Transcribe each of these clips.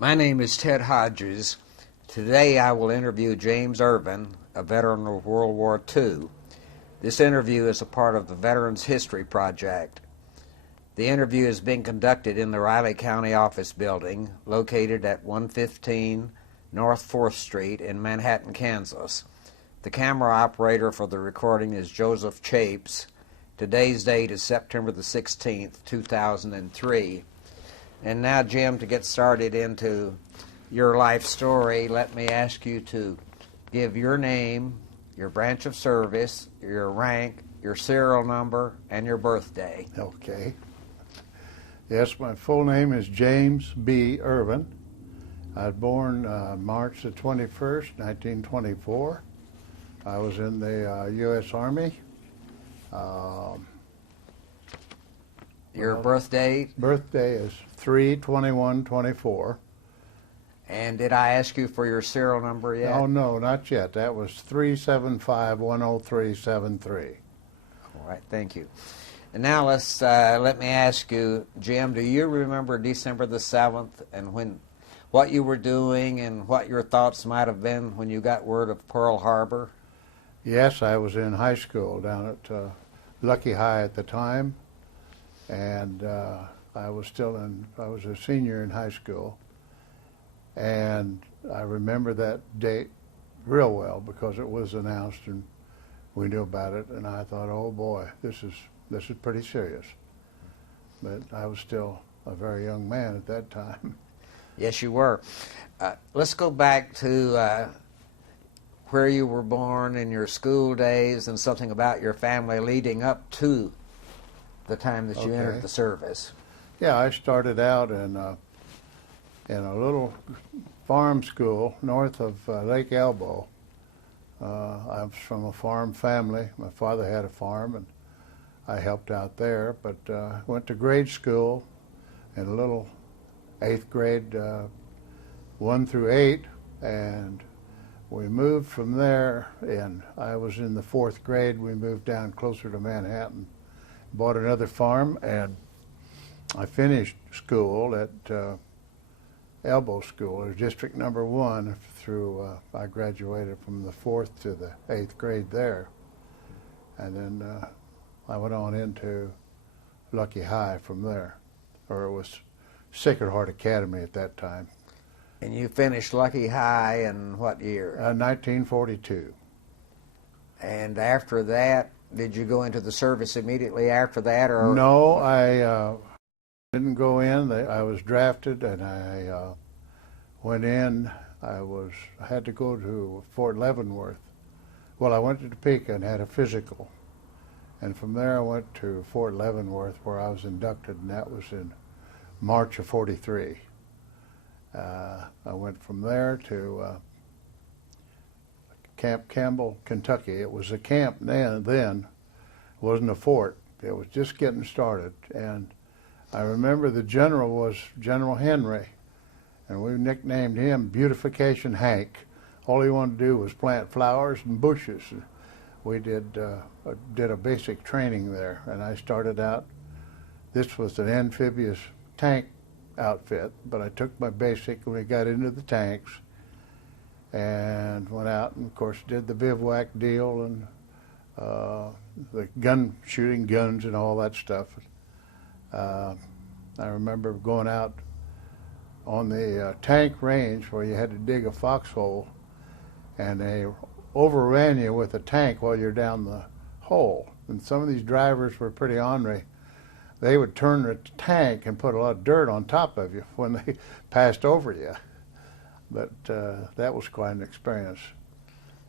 My name is Ted Hodges. Today I will interview James Irvine, a veteran of World War II. This interview is a part of the Veterans History Project. The interview is being conducted in the Riley County Office Building, located at 115 North 4th Street in Manhattan, Kansas. The camera operator for the recording is Joseph Chapes. Today's date is September the 16th, 2003. And now, Jim, to get started into your life story, let me ask you to give your name, your branch of service, your rank, your serial number, and your birthday. Okay. Yes, my full name is James B. Irvine. I was born March the 21st, 1924. I was in the U.S. Army. Your birth date? Birthday is 3/21/24. And did I ask you for your serial number yet? Oh, no, not yet. That was 375-10373. All right, thank you. And now let me ask you, Jim, do you remember December the 7th and what you were doing and what your thoughts might have been when you got word of Pearl Harbor? Yes, I was in high school down at Lucky High at the time, and I was a senior in high school, and I remember that date real well because it was announced and we knew about it, and I thought, oh boy, this is pretty serious. But I was still a very young man at that time. Yes, you were. Let's go back to where you were born in your school days and something about your family leading up to the time that you entered the service. Yeah, I started out in a little farm school north of Lake Elbow. I was from a farm family. My father had a farm, and I helped out there, but went to grade school in a little 8th grade, 1 through 8, and we moved from there, and I was in the 4th grade. We moved down closer to Manhattan, bought another farm, and I finished school at Elbow School, or District Number 1, through, I graduated from the 4th to the 8th grade there. And then I went on into Lucky High from there, or it was Sacred Heart Academy at that time. And you finished Lucky High in what year? 1942. And after that, did you go into the service immediately after that, or? No, I didn't go in. I was drafted, and I went in. I had to go to Fort Leavenworth. Well, I went to Topeka and had a physical, and from there I went to Fort Leavenworth, where I was inducted, and that was in March of '43. I went from there to Camp Campbell, Kentucky. It was a camp then. It wasn't a fort. It was just getting started. And I remember the general was General Henry, and we nicknamed him Beautification Hank. All he wanted to do was plant flowers and bushes. We did a basic training there, and I started out. This was an amphibious tank outfit, but I took my basic and we got into the tanks and went out and, of course, did the bivouac deal and the shooting guns and all that stuff. I remember going out on the tank range where you had to dig a foxhole, and they overran you with a tank while you're down the hole. And some of these drivers were pretty ornery. They would turn the tank and put a lot of dirt on top of you when they passed over you. But that was quite an experience.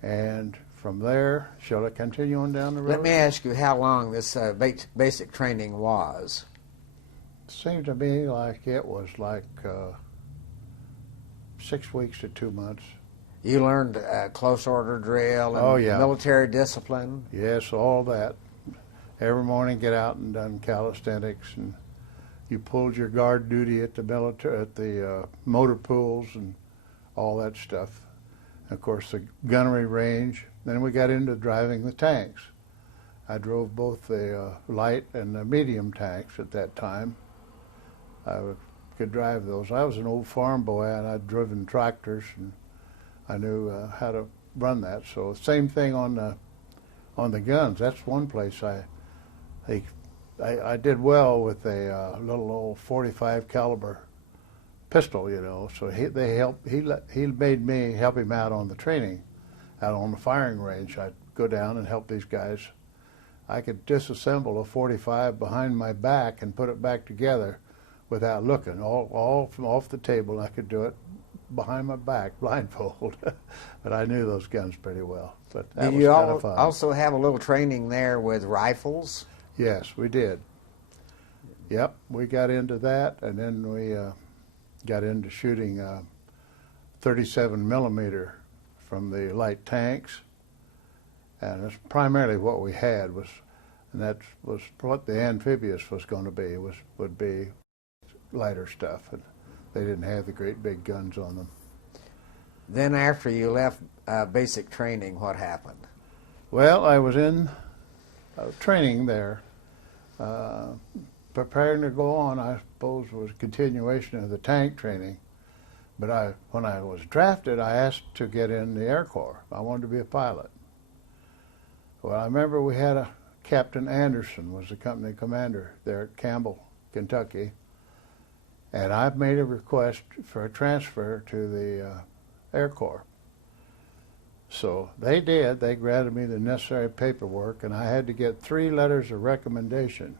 And from there, shall I continue on down the road? Let me ask you how long this basic training was. It seemed to me like it was like 6 weeks to 2 months. You learned close order drill and military discipline? Yes, all that. Every morning get out and done calisthenics, and you pulled your guard duty at the motor pools and all that stuff. And of course, the gunnery range. Then we got into driving the tanks. I drove both the light and the medium tanks at that time. I could drive those. I was an old farm boy, and I'd driven tractors, and I knew how to run that. So same thing on the guns. That's one place I did well with a little old .45 caliber pistol, you know. So he made me help him out on the training, out on the firing range. I'd go down and help these guys. I could disassemble a .45 behind my back and put it back together without looking, all from off the table. I could do it behind my back, blindfold. But I knew those guns pretty well. But that was kind of fun. Also have a little training there with rifles? Yes, we did. Yep, we got into that, and then we got into shooting 37 millimeter from the light tanks, and that's primarily what we had and that was what the amphibious was going to be. Would be lighter stuff, and they didn't have the great big guns on them. Then after you left basic training, what happened? Well, I was in training there, preparing to go on. I suppose was a continuation of the tank training. But when I was drafted, I asked to get in the Air Corps. I wanted to be a pilot. Well, I remember we had Captain Anderson was the company commander there at Campbell, Kentucky, and I made a request for a transfer to the Air Corps. So they did. They granted me the necessary paperwork, and I had to get 3 letters of recommendation.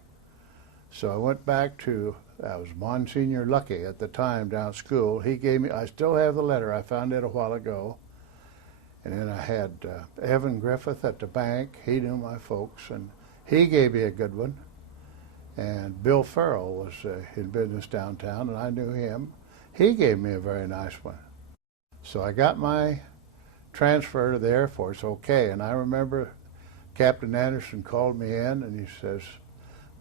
So I went back to, I was Monsignor Lucky at the time down at school. He gave me, I still have the letter, I found it a while ago. And then I had Evan Griffith at the bank. He knew my folks, and he gave me a good one. And Bill Farrell was in business downtown, and I knew him. He gave me a very nice one. So I got my transfer to the Air Force, okay. And I remember Captain Anderson called me in, and he says,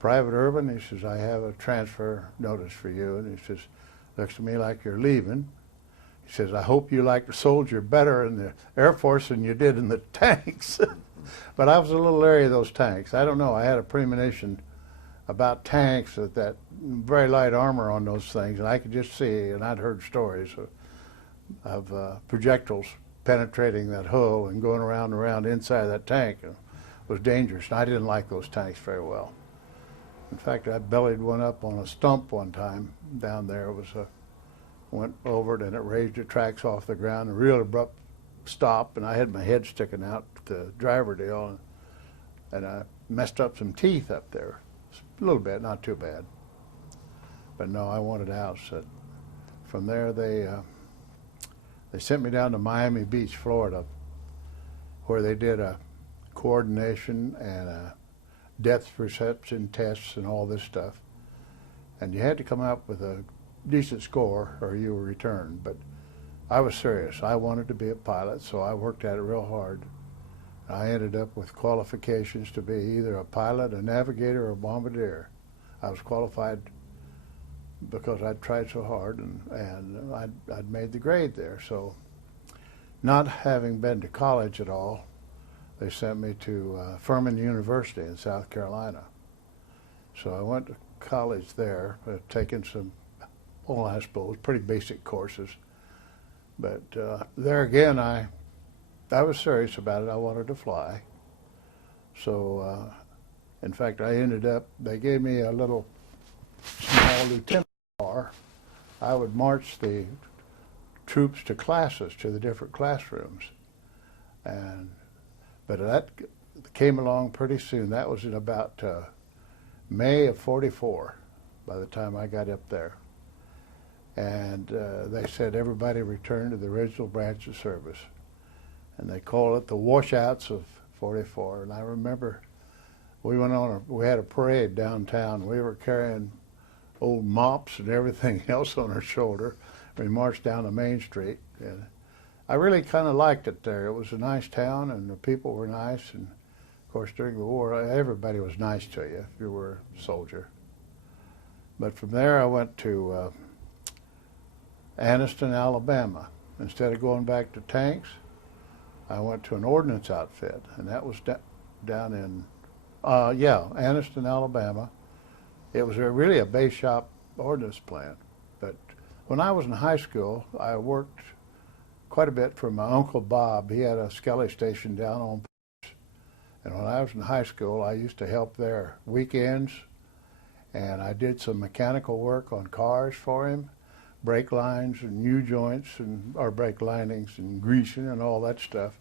"Private Irvine," he says, "I have a transfer notice for you." And he says, "Looks to me like you're leaving." He says, "I hope you like to soldier better in the Air Force than you did in the tanks." But I was a little leery of those tanks. I don't know. I had a premonition about tanks, that very light armor on those things, and I could just see, and I'd heard stories of projectiles penetrating that hull and going around and around inside that tank. It was dangerous, and I didn't like those tanks very well. In fact, I bellied one up on a stump one time down there. It was went over it, and it raised the tracks off the ground, a real abrupt stop, and I had my head sticking out the driver deal, and I messed up some teeth up there. A little bit, not too bad. But no, I wanted out. So from there, they sent me down to Miami Beach, Florida, where they did a coordination and a depth perception tests and all this stuff. And you had to come up with a decent score or you were returned. But I was serious. I wanted to be a pilot, so I worked at it real hard. I ended up with qualifications to be either a pilot, a navigator, or a bombardier. I was qualified because I'd tried so hard, and I'd made the grade there. So not having been to college at all, they sent me to Furman University in South Carolina. So I went to college there, taking some, well, I suppose, pretty basic courses. But there again, I was serious about it. I wanted to fly. So, in fact, I ended up, they gave me a little small lieutenant car. I would march the troops to classes, to the different classrooms. But that came along pretty soon. That was in about May of '44 by the time I got up there. And they said everybody returned to the original branch of service. And they called it the washouts of '44. And I remember we had a parade downtown. We were carrying old mops and everything else on our shoulder. We marched down the main street. And I really kind of liked it there. It was a nice town, and the people were nice. And of course, during the war, everybody was nice to you if you were a soldier. But from there, I went to Anniston, Alabama. Instead of going back to tanks, I went to an ordnance outfit, and that was down in, Anniston, Alabama. It was really a base shop ordnance plant, but When I was in high school, I worked quite a bit for my Uncle Bob. He had a skelly station down on P. And when I was in high school, I used to help there weekends, and I did some mechanical work on cars for him, brake lines and U-joints and or brake linings and greasing and all that stuff.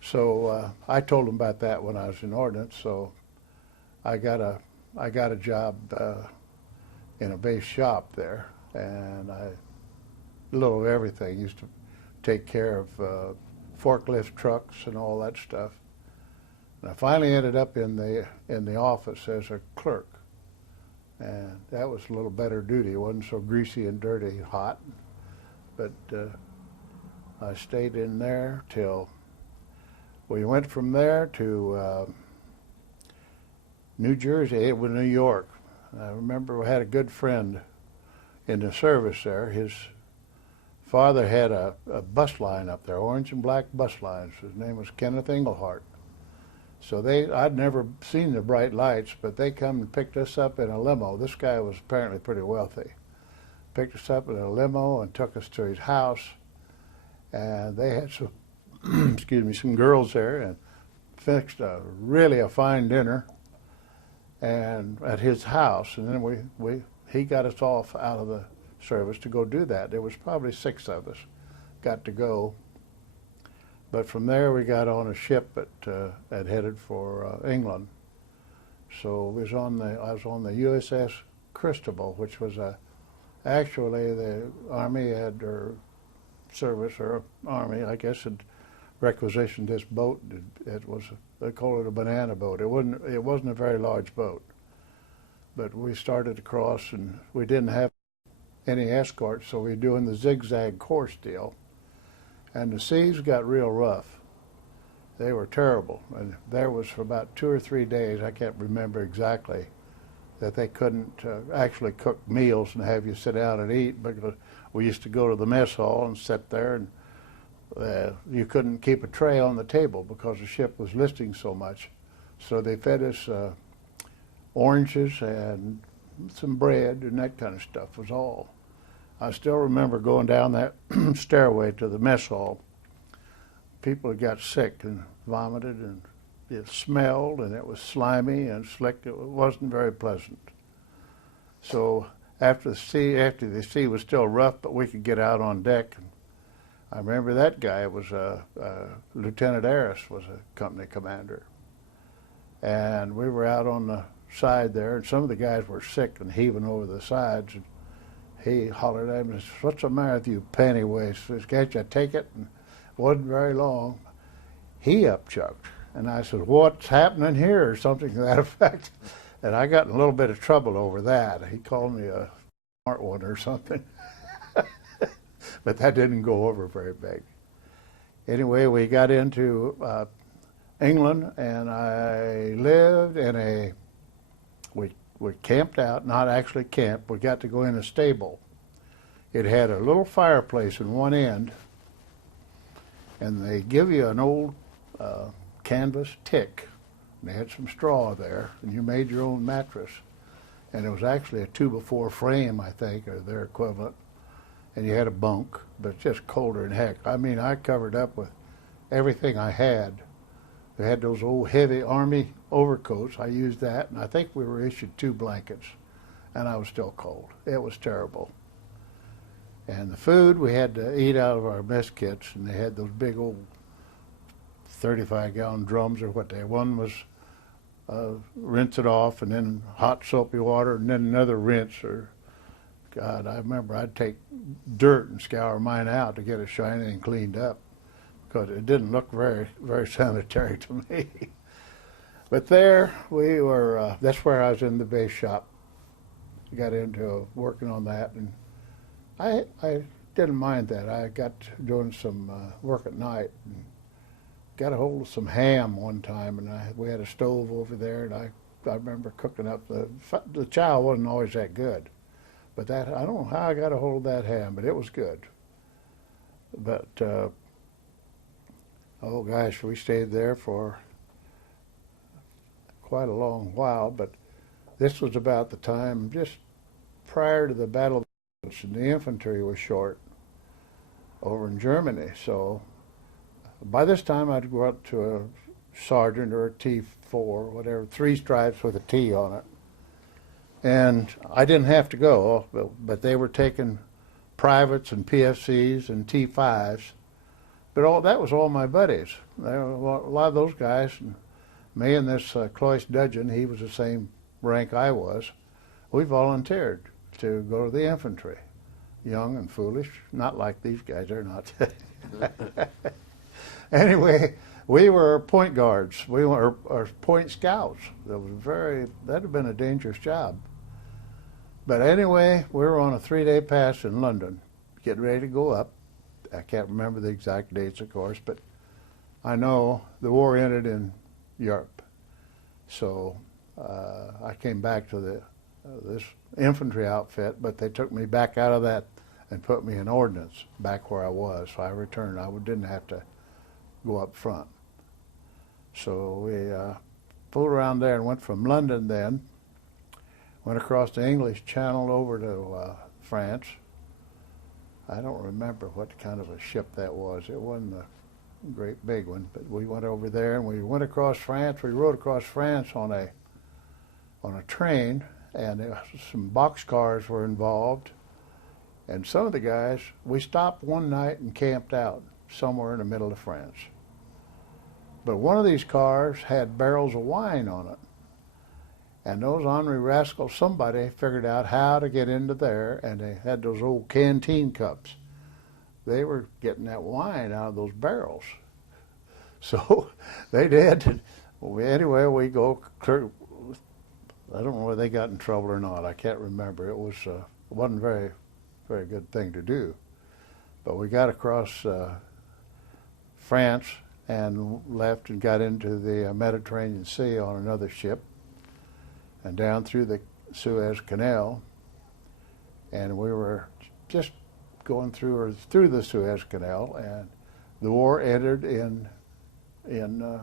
So I told him about that when I was in ordnance. So I got a job in a base shop there, and a little of everything. Used to take care of forklift trucks and all that stuff. And I finally ended up in the office as a clerk, and that was a little better duty. It wasn't so greasy and dirty, hot. But I stayed in there till we went from there to New Jersey. It was New York. I remember we had a good friend in the service there. His father had a bus line up there, orange and black bus lines. His name was Kenneth Englehart. So I'd never seen the bright lights, but they come and picked us up in a limo. This guy was apparently pretty wealthy. Picked us up in a limo and took us to his house, and they had some, excuse me, some girls there, and fixed really a fine dinner, and at his house. And then he got us off out of the service to go do that. There was probably 6 of us got to go. But from there we got on a ship that headed for England. So I was on the USS Cristobal, which was actually the Army had, or service or Army, I guess, had requisitioned this boat. It was, they call it a banana boat. It wasn't a very large boat. But we started across, and we didn't have any escort, so we were doing the zigzag course deal. And the seas got real rough. They were terrible. And there was for about 2 or 3 days, I can't remember exactly, that they couldn't actually cook meals and have you sit down and eat, because we used to go to the mess hall and sit there, and you couldn't keep a tray on the table because the ship was listing so much. So they fed us oranges and some bread and that kind of stuff was all. I still remember going down that stairway to the mess hall. People had got sick and vomited, and it smelled, and it was slimy and slick. It wasn't very pleasant. So after the sea was still rough, but we could get out on deck. And I remember that guy was Lieutenant Harris was a company commander, and we were out on the side there, and some of the guys were sick and heaving over the sides. And he hollered at me and said, "What's the matter with you, panty waist? Can't you take it?" And it wasn't very long. He upchucked. And I said, "What's happening here?" or something to that effect. And I got in a little bit of trouble over that. He called me a smart one or something. But that didn't go over very big. Anyway, we got into England, and I lived in we camped out, not actually camped. We got to go in a stable. It had a little fireplace in one end, and they give you an old canvas tick. And they had some straw there, and you made your own mattress. And it was actually a 2x4 frame, I think, or their equivalent. And you had a bunk, but it's just colder than heck. I mean, I covered up with everything I had. They had those old heavy Army overcoats. I used that, and I think we were issued 2 blankets, and I was still cold. It was terrible. And the food, we had to eat out of our mess kits, and they had those big old 35-gallon drums or what they. One was rinse it off, and then hot soapy water, and then another rinse. Or God, I remember I'd take dirt and scour mine out to get it shiny and cleaned up, because it didn't look very, very sanitary to me. But there we were, that's where I was in the base shop. Got into working on that, and I didn't mind that. I got doing some work at night, and got a hold of some ham one time, and we had a stove over there, and I remember cooking up the chow wasn't always that good, but that, I don't know how I got a hold of that ham, but it was good. But oh gosh, we stayed there for quite a long while, but this was about the time just prior to the Battle of and the infantry was short over in Germany. So by this time I'd go up to a sergeant or a T4, whatever, 3 stripes with a T on it. And I didn't have to go, but they were taking privates and PFCs and T5s. But that was all my buddies. A lot of those guys, and me and this Cloyce Dudgeon, he was the same rank I was, we volunteered to go to the infantry. Young and foolish, not like these guys, they're not. Anyway, we were point guards. We were point scouts. That'd have been a dangerous job. But anyway, we were on a 3-day pass in London, getting ready to go up. I can't remember the exact dates, of course, but I know the war ended in Europe. So I came back to this infantry outfit, but they took me back out of that and put me in ordnance back where I was. So I returned. I didn't have to go up front. So we fooled around there and went from London then, went across the English Channel over to France. I don't remember what kind of a ship that was. It wasn't a great big one, but we went over there and we went across France. We rode across France on a train, and some boxcars were involved. And some of the guys, we stopped one night and camped out somewhere in the middle of France. But one of these cars had barrels of wine on it. And those ornery rascals, somebody figured out how to get into there, and they had those old canteen cups. They were getting that wine out of those barrels. So they did. Anyway, we go, I don't know whether they got in trouble or not. I can't remember. It wasn't very good thing to do. But we got across France and left and got into the Mediterranean Sea on another ship and down through the Suez Canal. And we were just going through the Suez Canal, and the war entered in the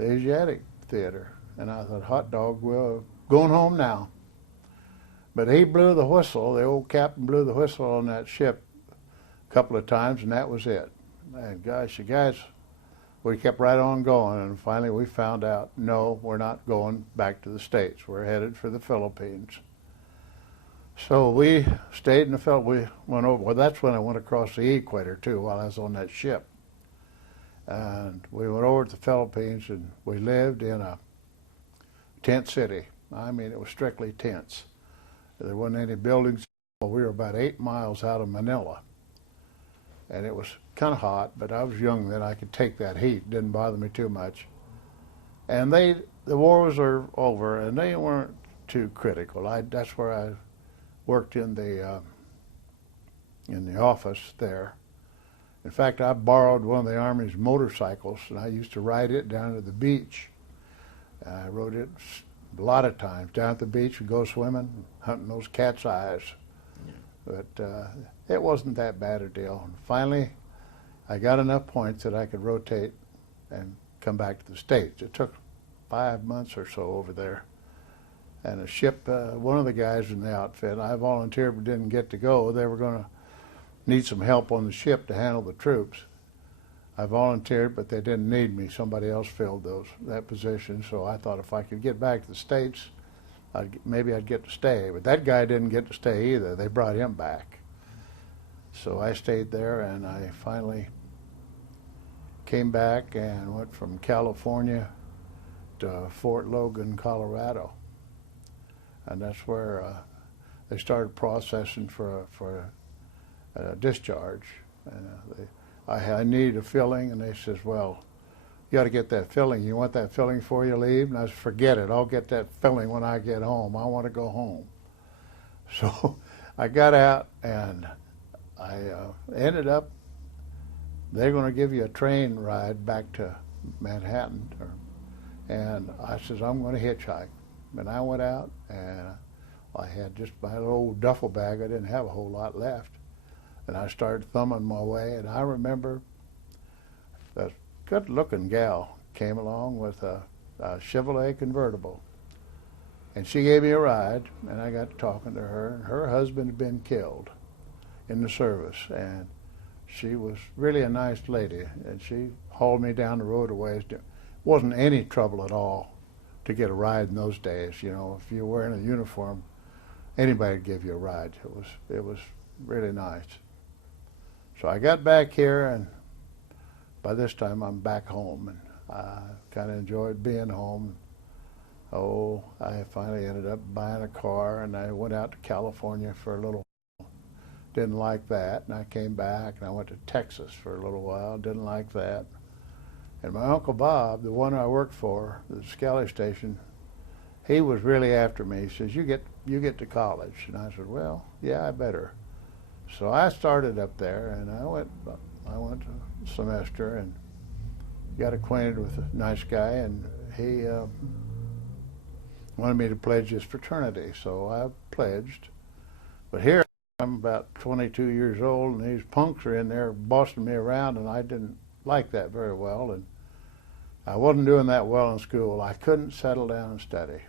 Asiatic theater. And I thought, hot dog, we're going home now. But he blew the whistle, the old captain blew the whistle on that ship a couple of times, and that was it. And gosh, the guys, we kept right on going, and finally we found out, no, we're not going back to the States. We're headed for the Philippines. So we stayed in the Philippines. We went over, well, that's when I went across the equator, too, while I was on that ship. And we went over to the Philippines, and we lived in a tent city. I mean, it was strictly tents. There wasn't any buildings. We were about 8 miles out of Manila. And it was kind of hot, but I was young then. I could take that heat. It didn't bother me too much. And the war was over, and they weren't too critical. That's where I worked in the office there. In fact, I borrowed one of the Army's motorcycles, and I used to ride it down to the beach. I rode it a lot of times down at the beach. We'd go swimming, hunting those cat's eyes. Yeah. But it wasn't that bad a deal. And finally, I got enough points that I could rotate and come back to the States. It took 5 months or so over there. And a ship, one of the guys in the outfit, I volunteered but didn't get to go. They were going to need some help on the ship to handle the troops. I volunteered, but they didn't need me. Somebody else filled that position. So I thought if I could get back to the States, maybe I'd get to stay. But that guy didn't get to stay either. They brought him back. So I stayed there, and I finally came back and went from California to Fort Logan, Colorado. And that's where they started processing for discharge. And I need a filling, and they says, well, you got to get that filling. You want that filling before you leave? And I said, forget it. I'll get that filling when I get home. I want to go home. So I got out, and I ended up, they're going to give you a train ride back to Manhattan. And I says, I'm going to hitchhike. And I went out, and I had just my little old duffel bag. I didn't have a whole lot left. And I started thumbing my way, and I remember a good-looking gal came along with a Chevrolet convertible. And she gave me a ride, and I got talking to her. And her husband had been killed in the service, and she was really a nice lady, and she hauled me down the road a ways. Wasn't any trouble at all to get a ride in those days. You know, if you're wearing a uniform, anybody would give you a ride. It was really nice. So I got back here, and by this time I'm back home, and I kind of enjoyed being home. Oh, I finally ended up buying a car, and I went out to California for a little while. Didn't like that, and I came back, and I went to Texas for a little while. Didn't like that. And my Uncle Bob, the one I worked for, the Scally Station, he was really after me. He says, you get to college. And I said, well, yeah, I better. So I started up there, and I went a semester and got acquainted with a nice guy, and he wanted me to pledge his fraternity. So I pledged. But here I'm about 22 years old, and these punks are in there bossing me around, and I didn't like that very well, and I wasn't doing that well in school. I couldn't settle down and study,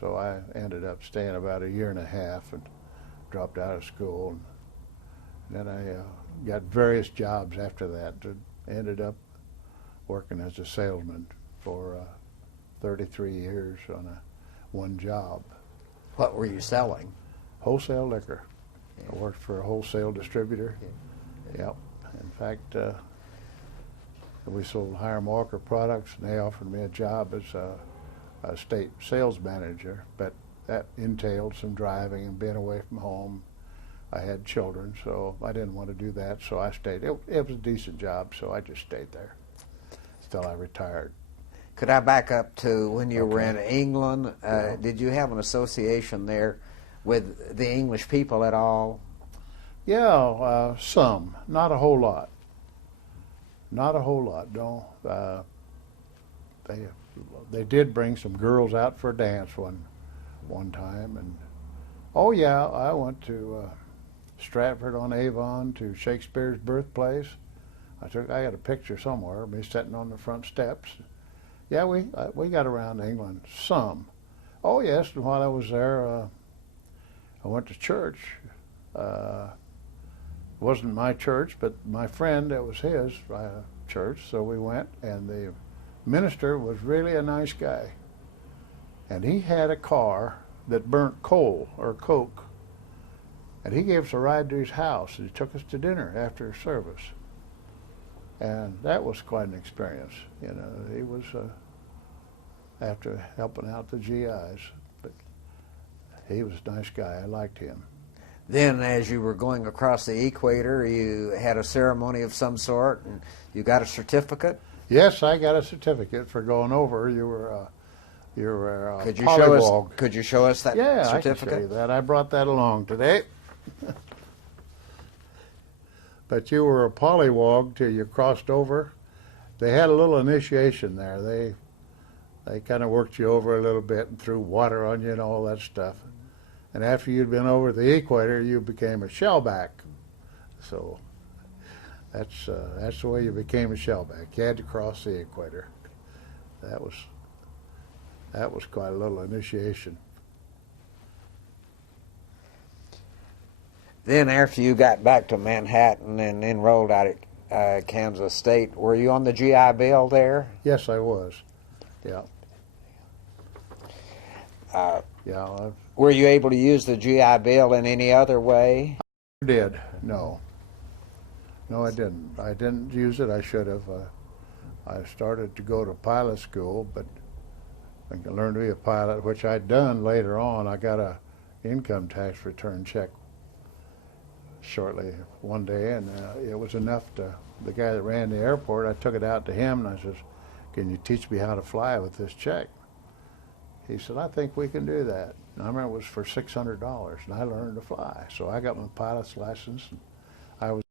so I ended up staying about a year and a half and dropped out of school. And then I got various jobs after that. Ended up working as a salesman for 33 years on one job. What were you selling? Wholesale liquor. Yeah. I worked for a wholesale distributor. Yeah. Yep. In fact, we sold Hiram Walker products, and they offered me a job as a state sales manager, but that entailed some driving and being away from home. I had children, so I didn't want to do that, so I stayed. It was a decent job, so I just stayed there until I retired. Could I back up to when you were in Okay. England? Yeah. Did you have an association there with the English people at all? Yeah, some, not a whole lot. Not a whole lot, no. They did bring some girls out for a dance one time, and oh yeah, I went to Stratford-on-Avon to Shakespeare's birthplace. I got a picture somewhere of me sitting on the front steps. Yeah, we got around England some. Oh yes, and while I was there, I went to church. It wasn't my church, but my friend, it was his church, so we went, and the minister was really a nice guy. And he had a car that burnt coal or coke, and he gave us a ride to his house, and he took us to dinner after service. And that was quite an experience. You know, he was, after helping out the GIs, but he was a nice guy. I liked him. Then, as you were going across the equator, you had a ceremony of some sort, and you got a certificate? Yes, I got a certificate for going over. You were a Could polywog. you show us that Yeah, certificate? I can show you that. I brought that along today. But you were a polywog till you crossed over. They had a little initiation there. They kind of worked you over a little bit and threw water on you and all that stuff. And after you'd been over the equator, you became a shellback. So that's the way you became a shellback. You had to cross the equator. That was quite a little initiation. Then, after you got back to Manhattan and enrolled out at Kansas State, were you on the GI Bill there? Yes, I was. Yeah. Yeah. Were you able to use the GI Bill in any other way? I did. No. No, I didn't. I didn't use it. I should have. I started to go to pilot school, but I learned to be a pilot, which I'd done later on. I got a income tax return check shortly one day, and it was enough to, the guy that ran the airport, I took it out to him, and I says, can you teach me how to fly with this check? He said, I think we can do that. And I remember it was for $600, and I learned to fly. So I got my pilot's license, and I was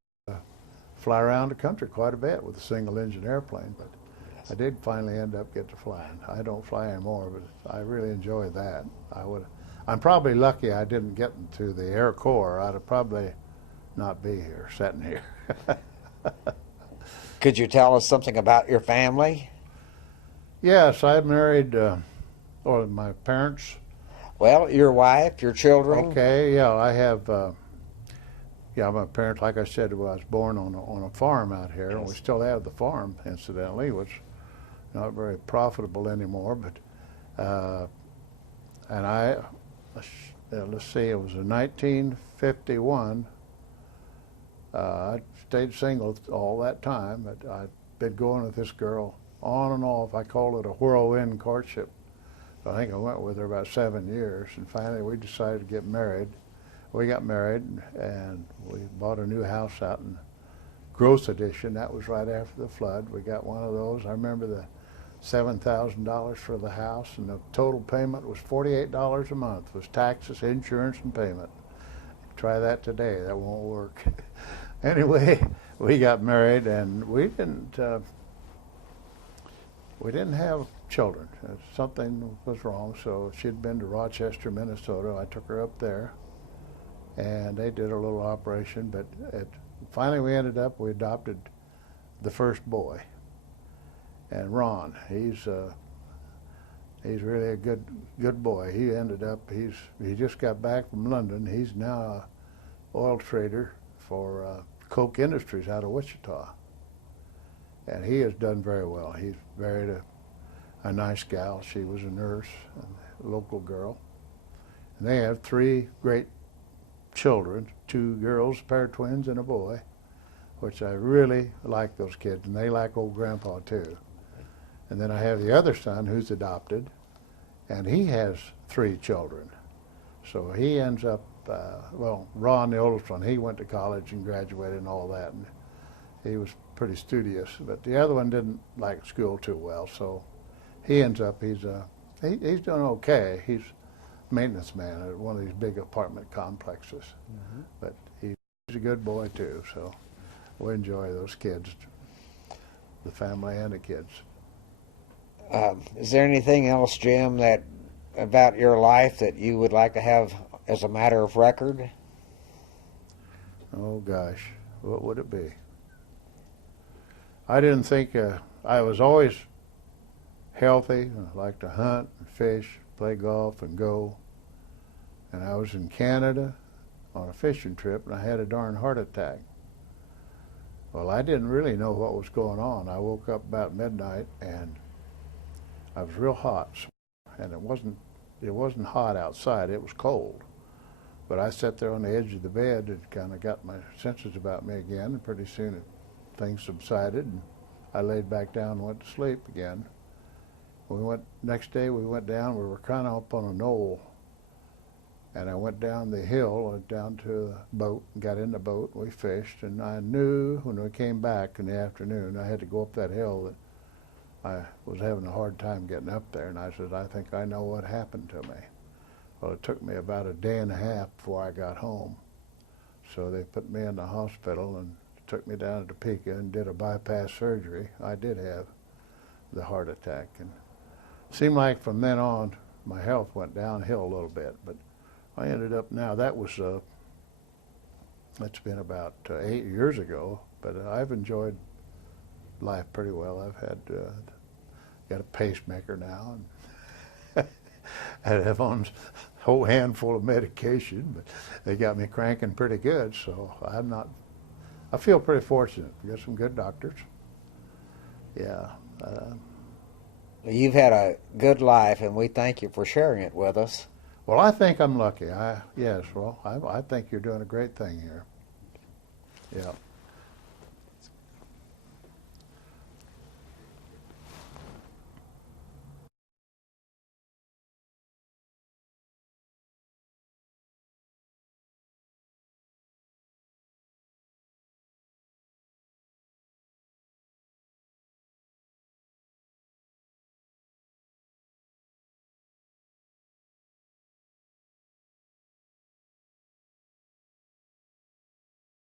fly around the country quite a bit with a single-engine airplane, but I did finally end up getting to flying. I don't fly anymore, but I really enjoy that. I'm probably lucky I didn't get into the Air Corps. I'd have probably not be here, sitting here. Could you tell us something about your family? Yes, I married, my parents. Well, your wife, your children. Okay, yeah, I have. Yeah, my parents, like I said, I was born on a farm out here, and we still have the farm, incidentally, which not very profitable anymore. But and let's see, it was in 1951. I stayed single all that time, but I'd been going with this girl on and off. I call it a whirlwind courtship. I think I went with her about 7 years, and finally we decided to get married. We got married, and we bought a new house out in Gross Edition. That was right after the flood. We got one of those. I remember the $7,000 for the house, and the total payment was $48 a month. It was taxes, insurance, and payment. Try that today. That won't work. Anyway, we got married, and we didn't have children. Something was wrong, so she'd been to Rochester, Minnesota. I took her up there, and they did a little operation, but finally we adopted the first boy. And Ron, he's really a good boy. He ended up, he just got back from London. He's now an oil trader for Koch Industries out of Wichita. And he has done very well. He's married a nice gal. She was a nurse, a local girl. And they have 3 great children, 2 girls, a pair of twins, and a boy, which I really like those kids, and they like old grandpa too. And then I have the other son who's adopted, and he has 3 children. So he ends up, well, Ron, the oldest one, he went to college and graduated and all that, and he was pretty studious. But the other one didn't like school too well, so he ends up, he's doing okay. He's a maintenance man at one of these big apartment complexes. Mm-hmm. But he's a good boy too, so we enjoy those kids, the family and the kids. Is there anything else, Jim, that about your life that you would like to have as a matter of record? Oh gosh, what would it be? I didn't think, I was always healthy. I liked to hunt and fish, play golf and go. And I was in Canada on a fishing trip, and I had a darn heart attack. Well, I didn't really know what was going on. I woke up about midnight, and I was real hot, and it wasn't hot outside. It was cold. But I sat there on the edge of the bed and kind of got my senses about me again, and pretty soon things subsided, and I laid back down and went to sleep again. Next day we went down. We were kind of up on a knoll, and I went down the hill, down to the boat, and got in the boat, and we fished, and I knew when we came back in the afternoon, I had to go up that hill, that I was having a hard time getting up there, and I said, I think I know what happened to me. Well, it took me about a day and a half before I got home. So they put me in the hospital and took me down to Topeka and did a bypass surgery. I did have the heart attack, and it seemed like from then on my health went downhill a little bit, but I ended up now, that's been about 8 years ago, but I've enjoyed life pretty well. I've had got a pacemaker now, and I have on a whole handful of medication, but they got me cranking pretty good, so I feel pretty fortunate. We got some good doctors. Yeah. You've had a good life, and we thank you for sharing it with us. Well, I think I'm lucky. I think you're doing a great thing here. Yeah.